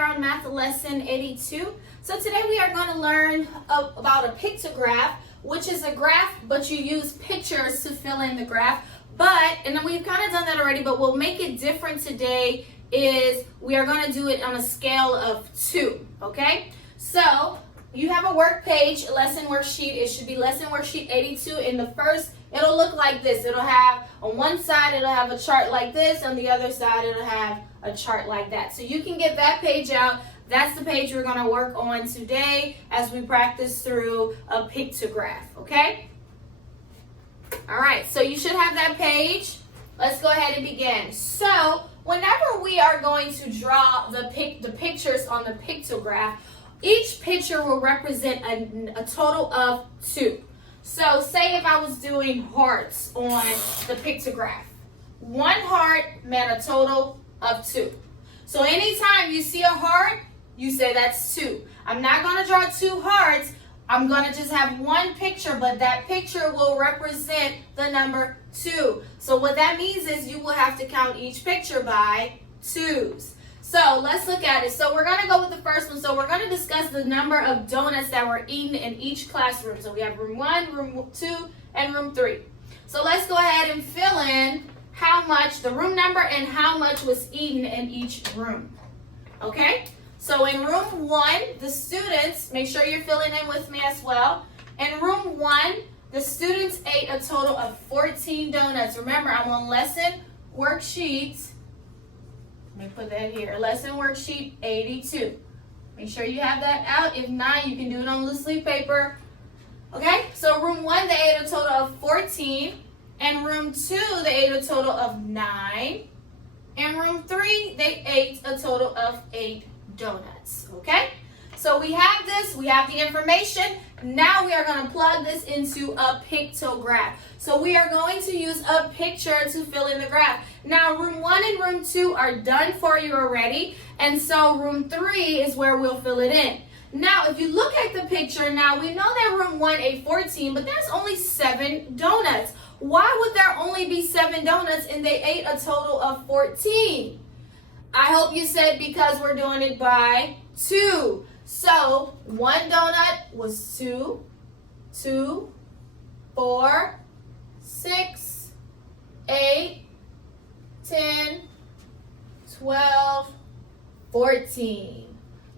are on math lesson 82. So today we are going to learn about a pictograph, which is a graph, but you use pictures to fill in the graph. And then we've kind of done that already, but we'll make it different today is we are going to do it on a scale of 2, okay? So you have a work page, a lesson worksheet. It should be lesson worksheet 82. In the first, it'll look like this. It'll have, on one side, it'll have a chart like this. On the other side, it'll have a chart like that. So you can get that page out. That's the page we're going to work on today as we practice through a pictograph, okay? All right, so you should have that page. Let's go ahead and begin. So whenever we are going to draw the pictures on the pictograph, each picture will represent a total of 2. So say if I was doing hearts on the pictograph, 1 heart meant a total of 2. So anytime you see a heart, you say that's 2. I'm not going to draw 2 hearts. I'm going to just have 1 picture, but that picture will represent the number 2. So what that means is you will have to count each picture by 2s. So let's look at it. So we're going to go with the first one. So we're going to discuss the number of donuts that were eaten in each classroom. So we have room 1, room 2, and room 3. So let's go ahead and fill in how much, the room number and how much was eaten in each room. Okay? So in room 1, the students, make sure you're filling in with me as well. In room 1, the students ate a total of 14 donuts. Remember, I'm on lesson worksheet. Let me put that here. Lesson worksheet 82. Make sure you have that out. If not, you can do it on loose leaf paper. Okay, so room 1, they ate a total of 14. And room 2, they ate a total of 9. And room 3, they ate a total of 8 donuts. Okay, so we have this, we have the information. Now we are going to plug this into a pictograph. So we are going to use a picture to fill in the graph. Now room 1 and room 2 are done for you already, and so room 3 is where we'll fill it in. Now if you look at the picture, now we know that room 1 ate 14, but there's only 7 donuts. Why would there only be 7 donuts and they ate a total of 14? I hope you said because we're doing it by 2. So 1 donut was 2, 2, 4, 6, 8, 10, 12, 14.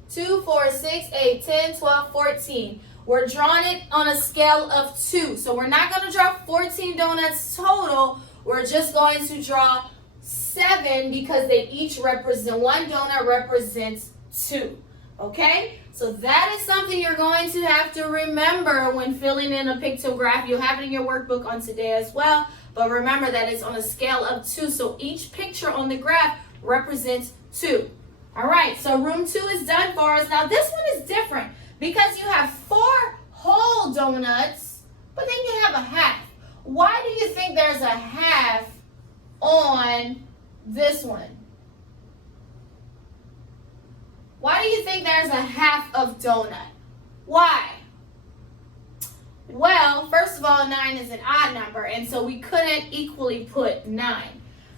2, 4, 6, 8, 10, 12, 14. We're drawing it on a scale of 2. So we're not going to draw 14 donuts total. We're just going to draw 7 because they each represent, 1 donut represents 2. Okay? So that is something you're going to have to remember when filling in a pictograph. You'll have it in your workbook on today as well. But remember that it's on a scale of 2. So each picture on the graph represents 2. All right, so room 2 is done for us. Now this one is different because you have 4 whole donuts, but then you have a half. Why do you think there's a half on this one? Why do you think there's a half of donut? Why? Well, first of all, 9 is an odd number, and so we couldn't equally put 9.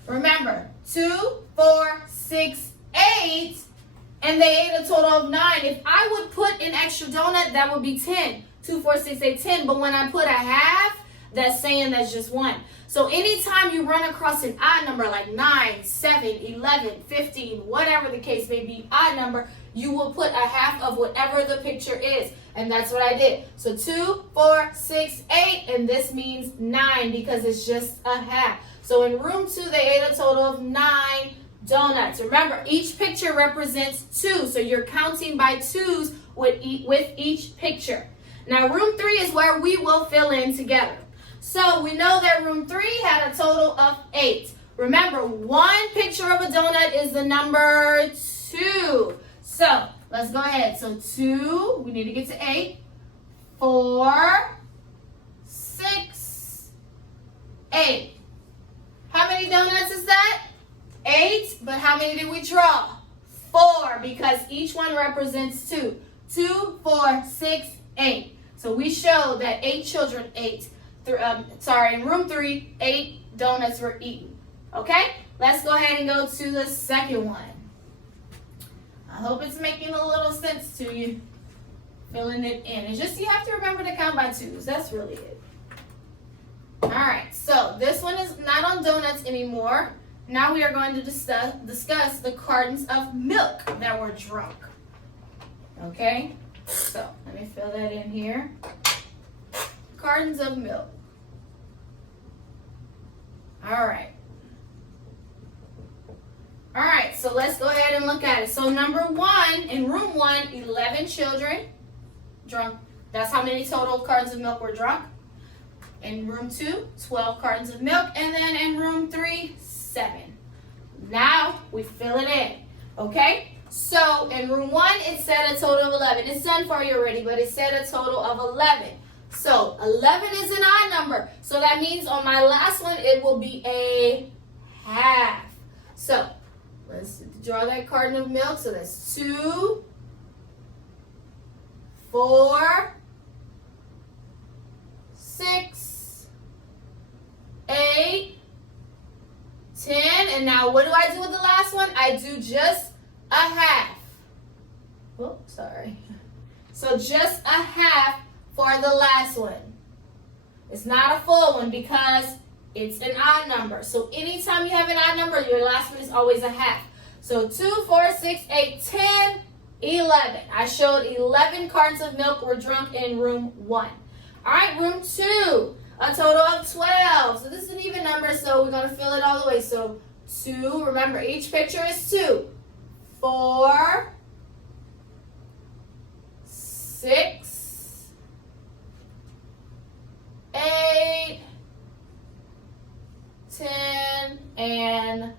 Remember, 2, 4, 6, 8, and they ate a total of 9. If I would put an extra donut, that would be 10. 2, 4, 6, 8, 10. But when I put a half, that's saying that's just 1. So anytime you run across an odd number like 9, 7, 11, 15, whatever the case may be, odd number, you will put a half of whatever the picture is. And that's what I did. So 2, 4, 6, 8, and this means 9 because it's just a half. So in room 2, they ate a total of 9 donuts. Remember, each picture represents 2. So you're counting by 2s with each picture. Now room 3 is where we will fill in together. So we know that room 3 had a total of 8. Remember, 1 picture of a donut is the number 2. So let's go ahead. So 2, we need to get to 8. 4, 6, 8. How many donuts is that? 8, but how many did we draw? 4, because each one represents 2. 2, 4, 6, 8. So we show that 8 children ate. In room 3, 8 donuts were eaten. Okay? Let's go ahead and go to the second one. I hope it's making a little sense to you. Filling it in. It's just you have to remember to count by twos. That's really it. Alright, so this one is not on donuts anymore. Now we are going to discuss the cartons of milk that were drunk. Okay, so let me fill that in here. Cartons of milk. Alright. Alright, so let's go ahead and look at it. So number one, in room 1, 11 children drunk. That's how many total cartons of milk were drunk. In room 2, 12 cartons of milk. And then in room 3, 7. Now we fill it in. Okay? So in room 1, it said a total of 11. It's done for you already, but it said a total of 11. So 11 is an odd number. So that means on my last one, it will be a half. So let's draw that carton of milk. So that's 2, 4, 6, 8, 10. And now what do I do with the last one? I do just a half. Oh, sorry. So just a half for the last one. It's not a full one because it's an odd number. So anytime you have an odd number, your last one is always a half. So 2, 4, 6, 8, 10, 11. I showed 11 cartons of milk were drunk in room 1. All right, room 2, a total of 12. So this is an even number, so we're going to fill it all the way. So 2, remember each picture is 2. 4, 6, 8, 10, and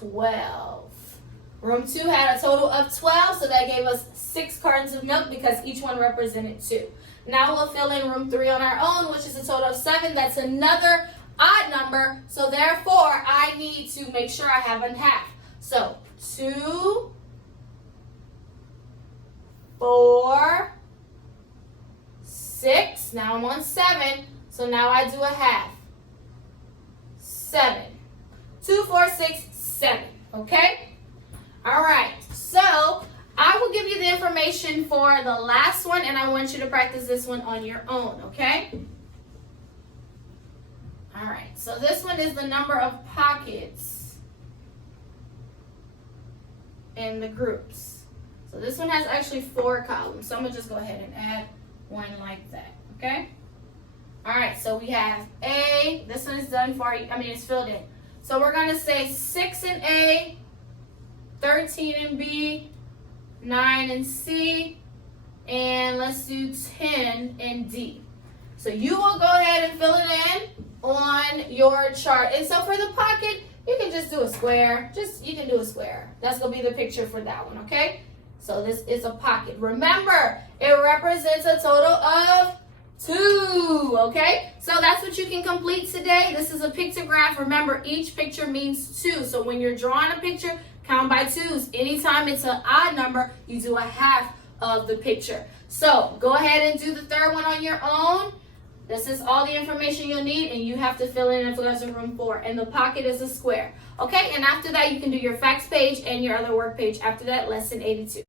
12. Room 2 had a total of 12, so that gave us 6 cartons of milk because each one represented 2. Now we'll fill in room 3 on our own, which is a total of 7. That's another odd number, so therefore I need to make sure I have a half. So 2, 4, 6. Now I'm on 7, so now I do a half. 7. 2, 4, 6, 7. Okay? All right. So I will give you the information for the last one, and I want you to practice this one on your own. Okay? All right. So this one is the number of pockets in the groups. So this one has actually 4 columns. So I'm going to just go ahead and add one like that. Okay? All right. So we have A. This one is done for you. I mean, it's filled in. So we're going to say 6 in A, 13 in B, 9 in C, and let's do 10 in D. So you will go ahead and fill it in on your chart. And so for the pocket, you can just do a square. You can do a square. That's going to be the picture for that one, okay? So this is a pocket. Remember, it represents a total of 2, okay? So that's what you can complete today. This is a pictograph. Remember, each picture means 2. So when you're drawing a picture, count by 2s. Anytime it's an odd number, you do a half of the picture. So go ahead and do the third one on your own. This is all the information you'll need, and you have to fill in if there's a room 4. And the pocket is a square. Okay, and after that, you can do your facts page and your other work page. After that, lesson 82.